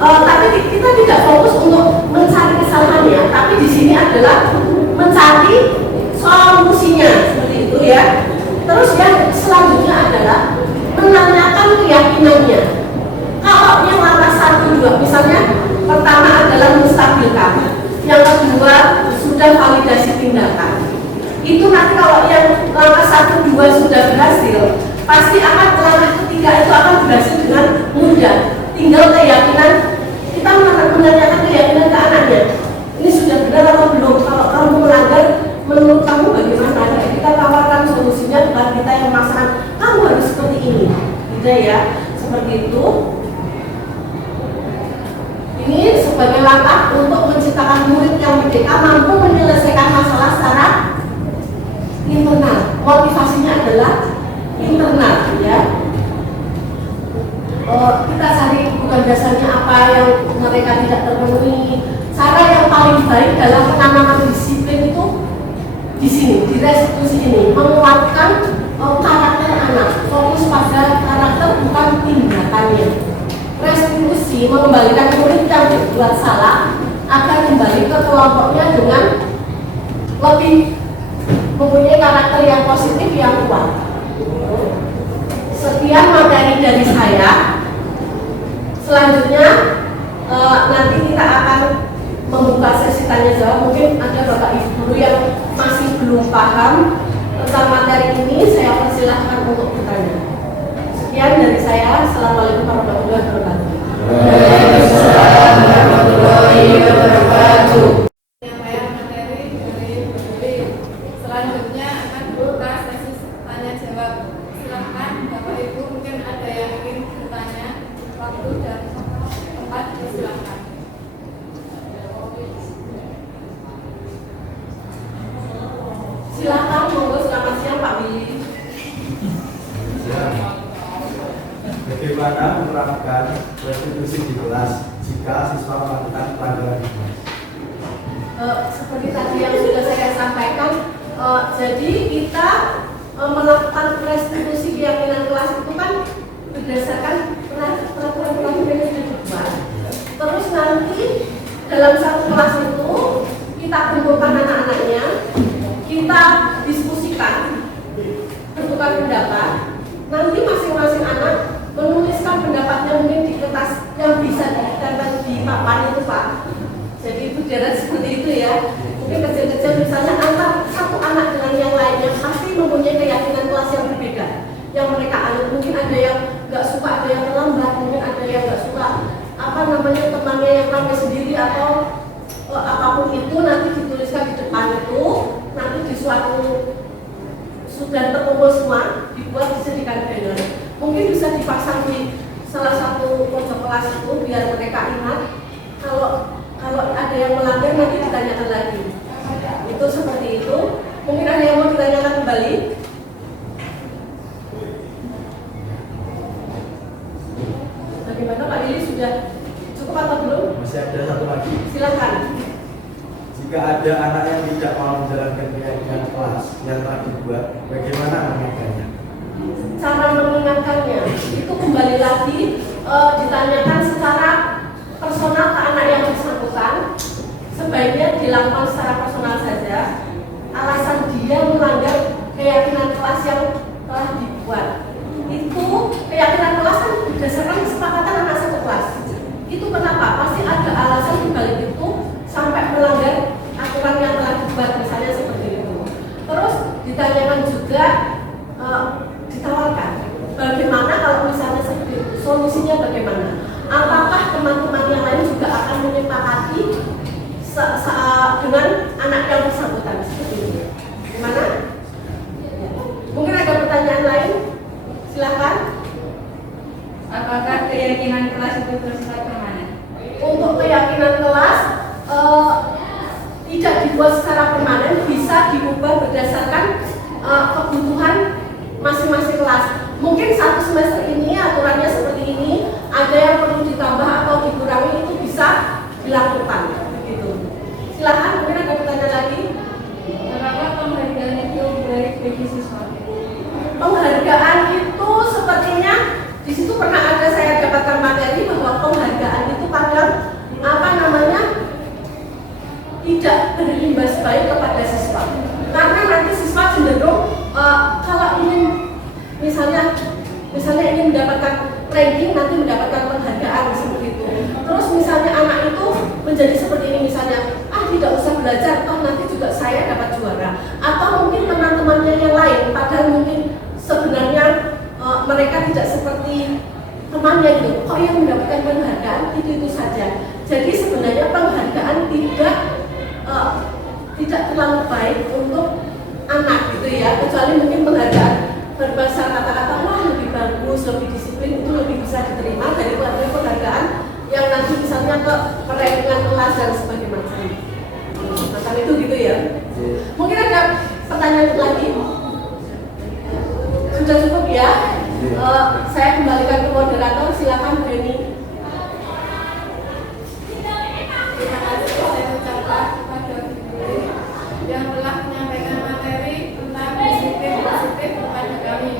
Tapi kita tidak fokus untuk mencari kesalahannya, tapi di sini adalah mencari solusinya, seperti itu ya. Terus yang selanjutnya adalah menanyakan keyakinannya. Kalau yang langkah 1, 2, misalnya pertama adalah menstabilkan, yang kedua sudah validasi tindakan. Itu nanti kalau yang langkah 1, 2 sudah berhasil, pasti akan langkah ketiga itu akan berhasil dengan mudah. Tinggal keyakinan, kita menanyakan keyakinan ke anaknya. Ini sudah benar atau belum? Kalau kamu melanggar, menurut kamu bagaimana? Nah, kita tawarkan solusinya, bukan kita yang memaksakan. Kamu harus seperti ini, gitu ya. Seperti itu. Ini sebagai langkah untuk menciptakan murid yang merdeka, mampu menyelesaikan masalah secara internal. Motivasinya adalah internal, ya. Kita cari bukan dasarnya apa yang mereka tidak terpenuhi. Cara yang paling baik dalam penanaman disiplin itu di sini, di restitusi ini, menguatkan karakter anak, fokus pada karakter bukan tindakannya. Restitusi mengembalikan murid yang dibuat salah akan kembali ke kelompoknya dengan lebih mempunyai karakter yang positif yang kuat. Sekian materi dari saya. Selanjutnya nanti kita akan membuka sesi tanya jawab. Mungkin ada bapak ibu guru yang masih belum paham tentang materi ini, saya persilahkan untuk bertanya. Sekian dari saya. Assalamualaikum warahmatullahi wabarakatuh. Waalaikumsalam warahmatullahi wabarakatuh. Penyampaian materi dari Bu Dwi. Selanjutnya akan buka sesi tanya jawab. Silakan Bapak Ibu, mungkin ada yang ingin bertanya. Waktu dan tempat silakan. Silakan, monggo. Selamat siang Pak Willy. Bagaimana menerapkan restitusi di kelas jika siswa melakukan pelanggaran di kelas? Seperti tadi yang sudah saya sampaikan, jadi kita melakukan restitusi keyakinan kelas itu kan berdasarkan peraturan yang sudah dibuat. Terus nanti dalam satu kelas itu kita kumpulkan anak-anaknya, kita diskusikan, bertukar pendapat. Nanti masing-masing anak menuliskan pendapatnya mungkin di kertas yang bisa ditempel di papan itu Pak. Jadi itu jarak seperti itu ya. Mungkin kecil-kecil misalnya antar satu anak dengan yang lainnya pasti mempunyai keyakinan kelas yang berbeda. Yang mereka anut, mungkin ada yang nggak suka, ada yang terlambat, mungkin ada yang nggak suka temannya yang ramai sendiri atau apapun itu nanti dituliskan di depan itu, nanti di suatu sudah terkumpul semua dibuat dijadikan banner. Mungkin bisa dipasang di salah satu pojok kelas itu biar mereka ingat kalau ada yang melanggar nanti ditanyakan lagi. Itu seperti itu. Mungkin ada yang mau ditanyakan kembali. Bagaimana Pak Lili, sudah cukup atau belum? Masih ada satu lagi. Silakan. Jika ada anak yang tidak mau menjalankan keyakinan kelas yang telah dibuat, bagaimana mengingatkannya? Cara mengingatkannya itu kembali lagi ditanyakan secara personal ke anak yang bersangkutan. Sebaiknya dilakukan secara personal saja. Alasan dia melanggar keyakinan kelas yang telah dibuat. Itu keyakinan kelas kan berdasarkan kesepakatan anak satu kelas. Itu kenapa? Pasti ada alasan di balik itu sampai melanggar aturan yang telah dibuat, misalnya seperti itu. Terus ditanyakan juga, ditawarkan bagaimana kalau misalnya seperti itu, solusinya bagaimana? Apakah teman-teman yang lain juga akan menyepakati dengan anak yang bersangkutan seperti itu? Gimana? Mungkin ada pertanyaan lain? Silakan. Apakah keyakinan kelas itu bersifat permanen? Untuk keyakinan kelas tidak dibuat secara permanen, bisa diubah berdasarkan kebutuhan masing-masing kelas. Mungkin satu semester ini aturannya seperti ini, ada yang perlu ditambah atau dikurangi, itu bisa dilakukan. Begitu. Silakan, mungkin ada pertanyaan lagi. bagi siswa. Penghargaan itu sepertinya di situ pernah ada saya dapatkan materi bahwa penghargaan itu kadang tidak berimbas baik kepada siswa. Karena nanti siswa cenderung kalau ingin misalnya ingin mendapatkan ranking, nanti mendapatkan penghargaan seperti itu. Terus misalnya anak itu menjadi seperti ini, misalnya tidak usah belajar, nanti juga saya dapat juara. Atau mungkin teman-temannya yang lain, padahal mungkin sebenarnya mereka tidak seperti temannya gitu. Kok yang mendapatkan penghargaan itu saja. Jadi sebenarnya penghargaan tidak terlalu baik untuk anak gitu ya, kecuali mungkin penghargaan berbahasa kata-kata lebih bagus, lebih disiplin, itu lebih bisa diterima daripada penghargaan yang nanti misalnya ke perankingan kelas dan sebagainya. Macam itu gitu ya. Mungkin ada pertanyaan lagi? Sudah cukup ya? Saya kembalikan ke moderator, silakan Bu Eni. Terima kasih saya ucapkan kepada Ibu yang telah menyampaikan materi tentang disiplin positif kepada kami,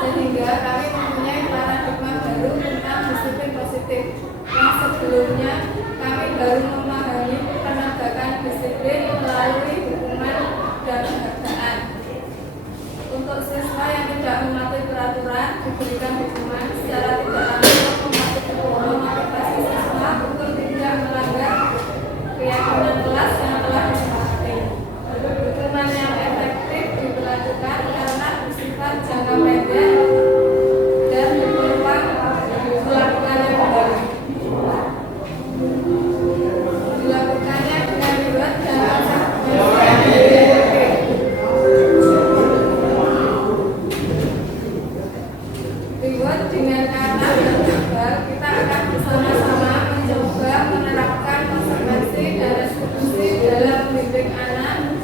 sehingga kami mempunyai paradigma baru tentang disiplin positif yang sebelumnya kami baru memahami penegakan disiplin melalui hukuman dan penghargaan. Untuk siswa yang tidak mematuhi peraturan diberikan hukuman secara tidak langsung memotivasi siswa untuk tidak melanggar keyakinan kelas yang telah disepakati. Hukuman yang efektif diberlakukan karena bersifat jangka pendek dan berpeluang melakukannya kembali. Dilakukannya dengan reward dan konsekuensi. Reward dengan kata dan verbal, kita akan bersama-sama mencoba menerapkan konsekuensi dan restitusi dalam mendidik anak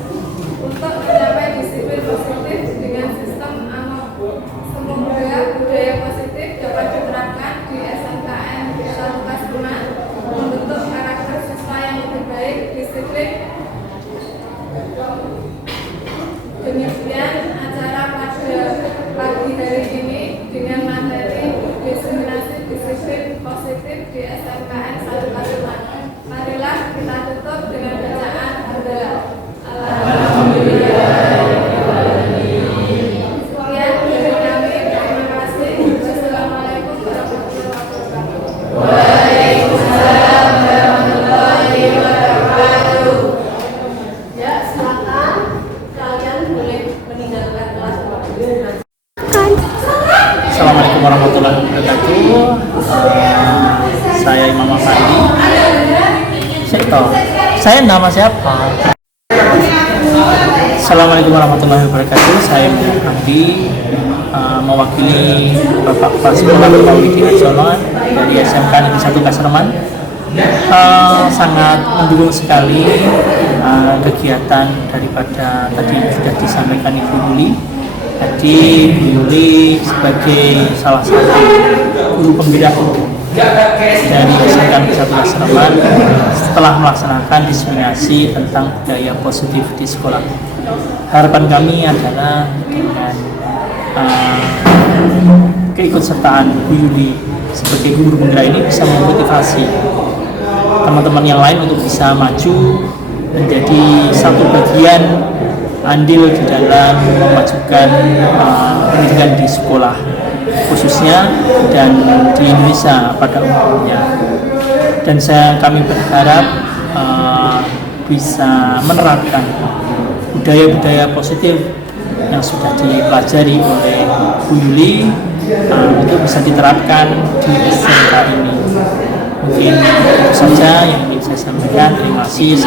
untuk mencapai disiplin positif dengan sistem AMOP. Semoga budaya positif dapat diterapkan di SMKN 1 Pasuruan, membentuk karakter siswa yang lebih baik, disiplin. Demikian acara pada pagi hari ini dengan materi diseminasi disiplin positif di SMKN 1 Pasuruan. Marilah kita tutup dengan bacaan hamdalah. Alhamdulillah. Sekian dari kami. Terima kasih. Wassalamualaikum warahmatullahi wabarakatuh. Waalaikumsalam warahmatullahi wabarakatuh. Ya, silakan kalian boleh meninggalkan kelas. Assalamualaikum warahmatullahi wabarakatuh. Saya Imam Afandi. Saya nama siapa? Assalamualaikum warahmatullahi wabarakatuh. Saya Imam Afandi, mewakili Bapak Kepala Sekolah Paulidi Nasional dari SMK Negeri 1 Kaserman. Sangat mendukung sekali kegiatan daripada tadi sudah disampaikan Ibu Yuli. Jadi Bu Yuli sebagai salah satu guru penggerak dari SMK Negeri 1 Kaserman setelah melaksanakan diseminasi tentang budaya positif di sekolah. Harapan kami adalah dengan keikutsertaan Bu Yuli sebagai guru penggerak ini bisa memotivasi teman-teman yang lain untuk bisa maju menjadi satu bagian andil di dalam memajukan pendidikan di sekolah khususnya dan di Indonesia pada umumnya. Dan kami berharap bisa menerapkan budaya-budaya positif yang sudah dipelajari oleh Bu Yuli untuk bisa diterapkan di SMK ini. Mungkin itu saja yang ingin saya sampaikan. Terima kasih.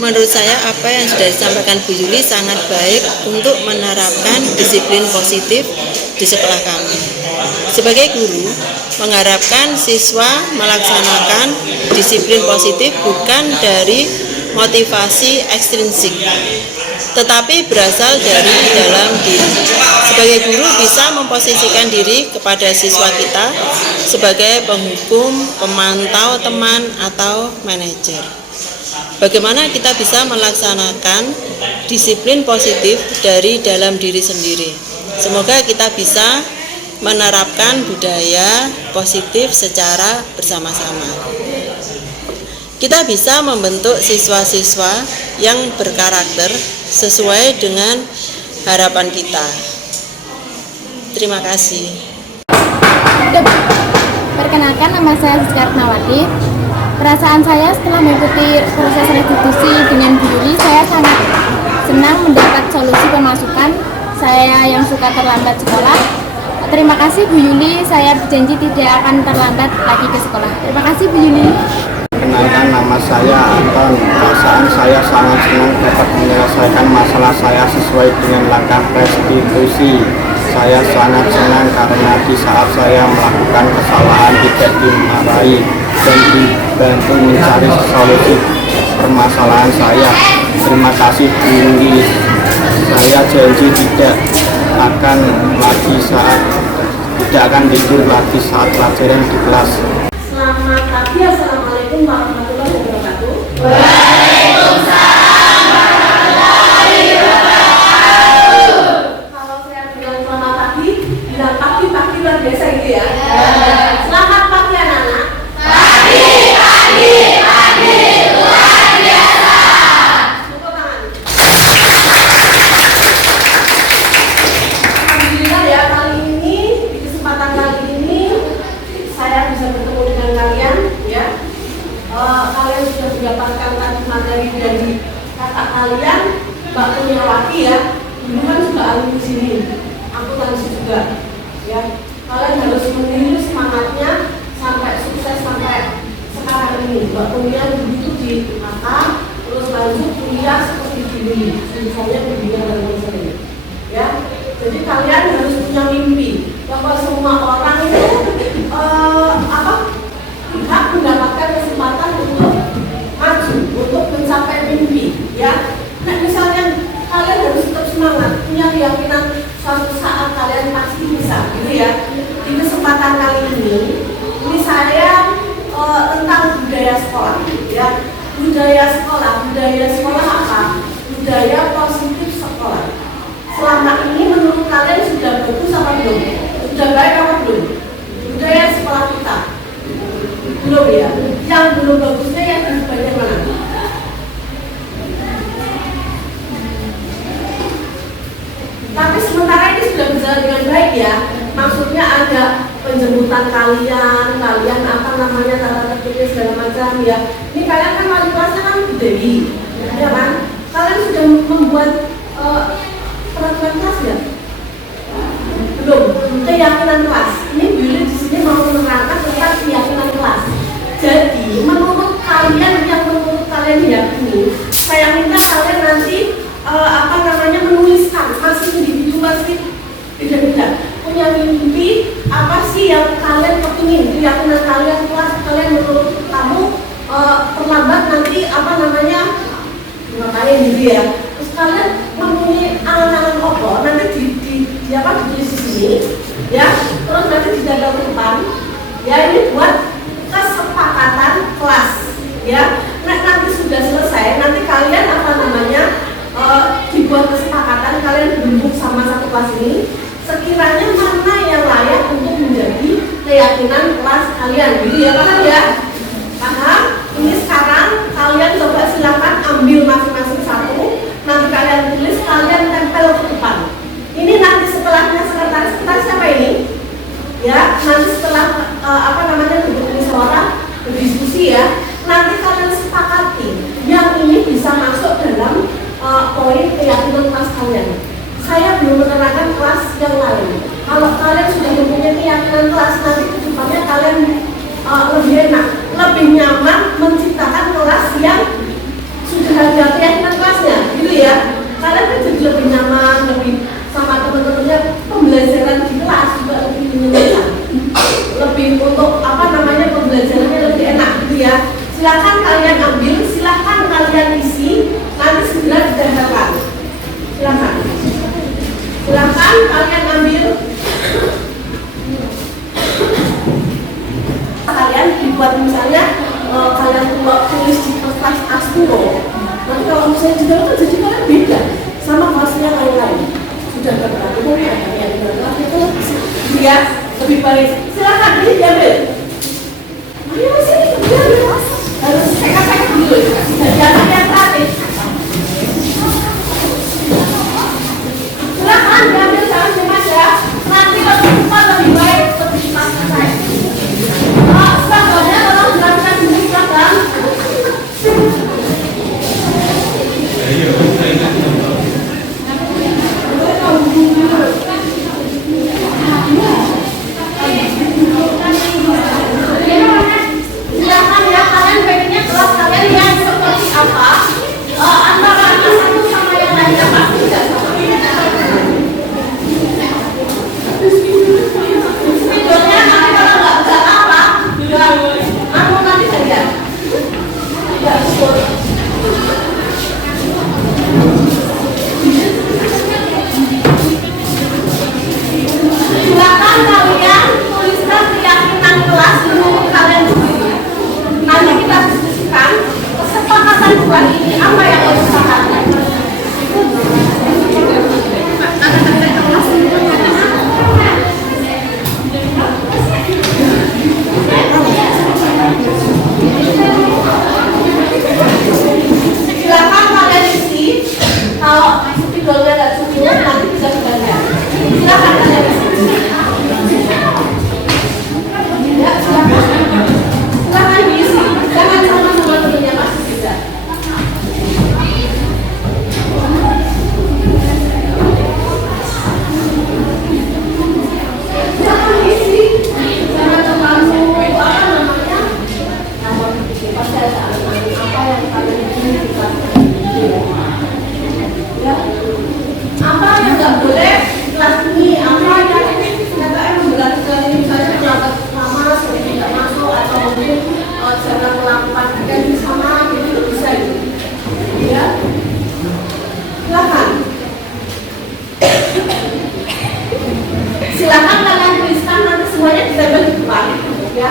Menurut saya apa yang sudah disampaikan Bu Yuli sangat baik untuk menerapkan disiplin positif di sekolah kami. Sebagai guru, mengharapkan siswa melaksanakan disiplin positif bukan dari motivasi ekstrinsik, tetapi berasal dari dalam diri. Sebagai guru bisa memposisikan diri kepada siswa kita sebagai penghukum, pemantau teman, atau manajer. bagaimana kita bisa melaksanakan disiplin positif dari dalam diri sendiri. Semoga kita bisa menerapkan budaya positif secara bersama-sama. Kita bisa membentuk siswa-siswa yang berkarakter sesuai dengan harapan kita. Terima kasih. Perkenalkan, nama saya Siska Ratnawati. Perasaan saya setelah mengikuti proses restitusi dengan Bu Yuli, saya sangat senang mendapat solusi pemasukan saya yang suka terlambat sekolah. Terima kasih Bu Yuli, saya berjanji tidak akan terlambat lagi ke sekolah. Terima kasih Bu Yuli. Perkenalkan, nama saya Anton. Perasaan saya sangat senang dapat menyelesaikan masalah saya sesuai dengan langkah restitusi. Saya sangat senang karena di saat saya melakukan kesalahan tidak dimarahi dan dibantu mencari solusi permasalahan saya. Terima kasih Bu Yuli. Saya janji tidak akan tidur lagi saat pelajaran di kelas. Selamat pagi, assalamualaikum warahmatullahi wabarakatuh. Waalaikumsalam warahmatullahi wabarakatuh. Kalau saya bilang selamat pagi, bilang pagi luar biasa gitu ya. Selamat pagi anak-anak. Pagi luar biasa. Tepuk tangan. Alhamdulillah ya, kali ini di kesempatan kali ini saya bisa bertemu dengan kalian ya. Kalian sudah mendapatkan tadi materi dari kakak kalian, Mbak Kurniawati ya. Dulu kan juga alumni di sini, akuntansi juga ya. Kalian harus meniru semangatnya sampai sukses sampai sekarang ini. Mbak Kurnia begitu di UKK, terus lanjut kuliah seperti ini, misalnya pendidikan dan konseling ya. Jadi kalian harus punya mimpi bahwa semua orang itu berhak mendapatkan kesempatan untuk maju, untuk mencapai mimpi ya. Nah, misalnya kalian harus tetap semangat, punya keyakinan suatu saat kalian pasti bisa gitu ya. Di kesempatan kali ini saya tentang budaya sekolah ya. Budaya sekolah apa? Budaya positif sekolah. Selama ini menurut kalian sudah bagus apa belum? Sudah baik apa belum? Budaya sekolah kita belum ya. Yang belum bagusnya yang di bagian mana? Tapi sementara ini sudah berjalan dengan baik ya. Maksudnya ada penjemputan kalian apa namanya tata tertibnya segala macam ya. Ini kalian kan wali kelasnya kan Bu Dewi, ya kan? Kalian sudah membuat peraturan kelas ya? Belum. Keyakinan kelas. Ini Bu Yuli di sini mau menerangkan tentang keyakinan kelas. Jadi menurut kalian yakini, saya minta kalian nanti menuliskan masih individu masih beda-beda punya mimpi apa sih yang kalian kepingin, keyakinan kalian kelas kalian menurut kamu terlambat nanti ngapain gitu ya. Terus kalian mempunyai angan-angan apa nanti ditulis di sini ya, terus nanti dijaga ke depan ya. Ini buat kesepakatan kelas ya. Nah, nanti sudah selesai, nanti kalian dibuat kesepakatan kalian bergabung sama satu kelas ini, sekiranya mana yang layak untuk menjadi keyakinan kelas kalian gitu ya. Paham ya? Paham? Ini sekarang kalian coba silakan ambil masing-masing satu, nanti kalian tulis, kalian tempel ke depan. Ini nanti setelahnya sekretaris kita siapa ini? Ya, nanti setelah duduk musyawarah berdiskusi ya, nanti kalian sepakati yang ini bisa masuk dalam poin keyakinan kelas kalian. Saya belum menerangkan kelas yang lain. Kalau kalian sudah mempunyai keyakinan kelas, nanti ke depannya kalian lebih enak, lebih nyaman menciptakan kelas yang sudah ada keyakinan kelasnya, gitu ya. Kalian kan jadi lebih nyaman, lebih sama teman-temannya, pembelajaran di kelas juga lebih menyenangkan, lebih untuk pembelajarannya lebih enak, gitu ya. Silakan kalian ambil, silakan kalian isi, nanti segera ditandakan. Silakan kalian ambil. Kalian dibuat misalnya kalian tulis di kertas A10 kalau misalnya di dalam kan jadi kalian beda sama kelasnya lain-lain. Sudah berlaku yang di dalam itu dia lebih baik. Silakan ini diambil. Ayo sini diambil. Harus sekat-sekat dulu. Jangan yang terakhir. Silakan diambil jangan cuma ya. Nanti kalau cepat lebih baik lebih cepat selesai. Selanjutnya tolong dilakukan dulu silakan. Silakan ya, kalian pengennya kelas kalian yang seperti apa? Antara anak satu sama yang lainnya pasti tidak sama. Videonya nanti kalau nggak apa, aku nanti saja. Tidak betul. Silakan kalian tuliskan keyakinan kelas di buku kalian sendiri. Nanti kita diskusikan kesepakatan bulan ini apa yang harus disepakati. Silakan kalian isi. Kalau spidolnya tidak cukup nanti bisa dibayar. Silakan kalian isi. Ya, silakan. Silakan diisi. Jangan sama teman-temannya masih bisa. Silakan diisi. Jangan terlalu apa namanya? Pasti ada apa yang kalian inginkan. Ya. Apa yang nggak boleh kelas ini? Apa yang ternyata memberatkan ini misalnya terlambat lama sering tidak masuk atau mungkin jangan melakukan ganti sama gitu bisa gitu. Ya. Silakan. Silakan kalian tuliskan nanti semuanya ditempel di depan. Ya.